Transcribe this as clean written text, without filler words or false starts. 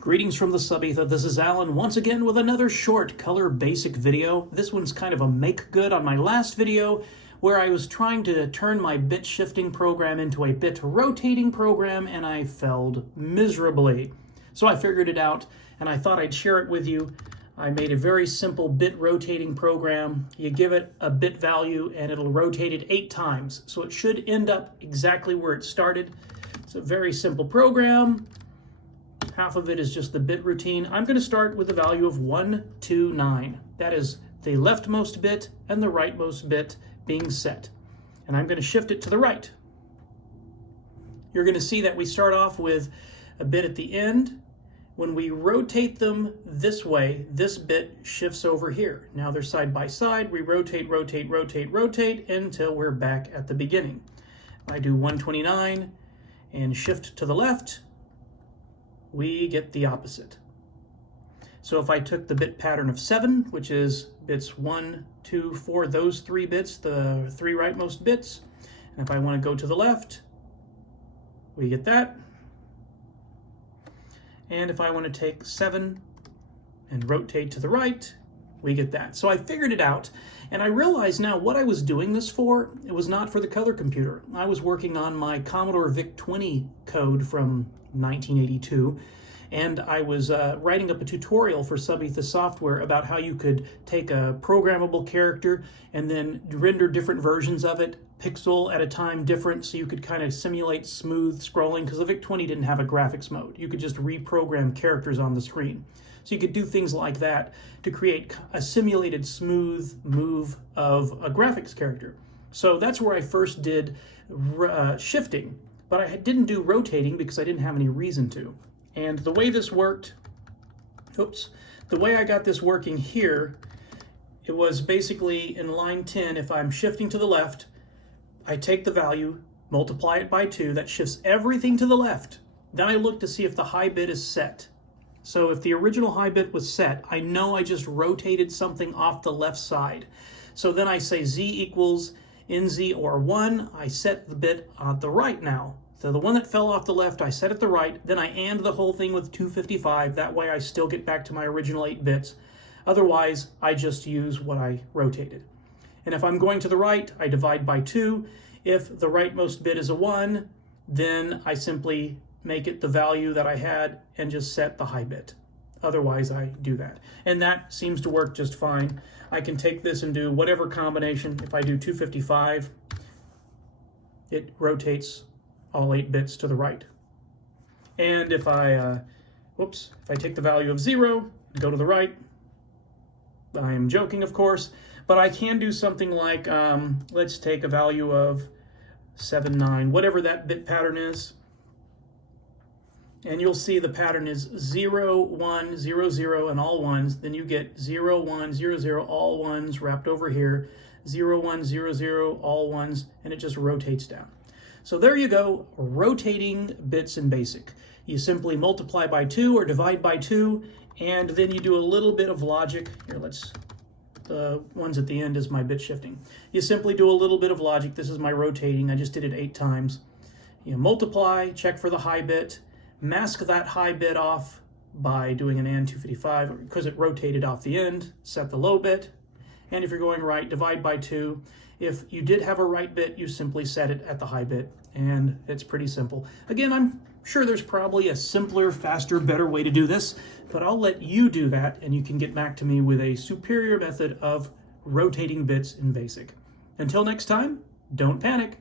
Greetings from the sub-ether. This is Alan once again with another short color basic video. This one's kind of a make good on my last video where I was trying to turn my bit shifting program into a bit rotating program and I failed miserably. So I figured it out and I thought I'd share it with you. I made a very simple bit rotating program. You give it a bit value and it'll rotate it 8 times. So it should end up exactly where it started. It's a very simple program. Half of it is just the bit routine. I'm going to start with the value of 129. That is the leftmost bit and the rightmost bit being set. And I'm going to shift it to the right. You're going to see that we start off with a bit at the end. When we rotate them this way, this bit shifts over here. Now they're side by side. We rotate, rotate, rotate, rotate until we're back at the beginning. I do 129 and shift to the left. We get the opposite. So if I took the bit pattern of 7, which is bits 1, 2, 4, those 3 bits, the 3 rightmost bits, and if I want to go to the left, we get that. And if I want to take 7 and rotate to the right, we get that. So I figured it out, and I realized now what I was doing this for, it was not for the color computer. I was working on my Commodore VIC-20 code from 1982, and I was writing up a tutorial for sub-ether software about how you could take a programmable character and then render different versions of it, pixel at a time different, so you could kind of simulate smooth scrolling, because the VIC-20 didn't have a graphics mode. You could just reprogram characters on the screen. So you could do things like that to create a simulated smooth move of a graphics character. So that's where I first did shifting. But I didn't do rotating because I didn't have any reason to. And the way this worked, the way I got this working here, it was basically in line 10, if I'm shifting to the left, I take the value, multiply it by 2, that shifts everything to the left. Then I look to see if the high bit is set. So if the original high bit was set, I know I just rotated something off the left side. So then I say Z equals NZ or 1, I set the bit on the right now. So the one that fell off the left, I set at the right, then I AND the whole thing with 255, that way I still get back to my original 8 bits. Otherwise, I just use what I rotated. And if I'm going to the right, I divide by 2. If the rightmost bit is a 1, then I simply make it the value that I had and just set the high bit. Otherwise, I do that. And that seems to work just fine. I can take this and do whatever combination. If I do 255, it rotates all 8 bits to the right. And if I, if I take the value of 0, go to the right, I am joking, of course, but I can do something like, let's take a value of 7, 9, whatever that bit pattern is. And you'll see the pattern is 0, 1, 0, 0, and all ones. Then you get 0, 1, 0, 0, all ones wrapped over here, 0, 1, 0, 0, all ones, and it just rotates down. So there you go, rotating bits in BASIC. You simply multiply by 2 or divide by 2, and then you do a little bit of logic. Here, the ones at the end is my bit shifting. You simply do a little bit of logic. This is my rotating. I just did it 8 times. You multiply, check for the high bit, mask that high bit off by doing an AND 255 because it rotated off the end, set the low bit, and if you're going right, divide by 2. If you did have a right bit, you simply set it at the high bit, and it's pretty simple. Again, I'm sure there's probably a simpler, faster, better way to do this, but I'll let you do that, and you can get back to me with a superior method of rotating bits in BASIC. Until next time, don't panic.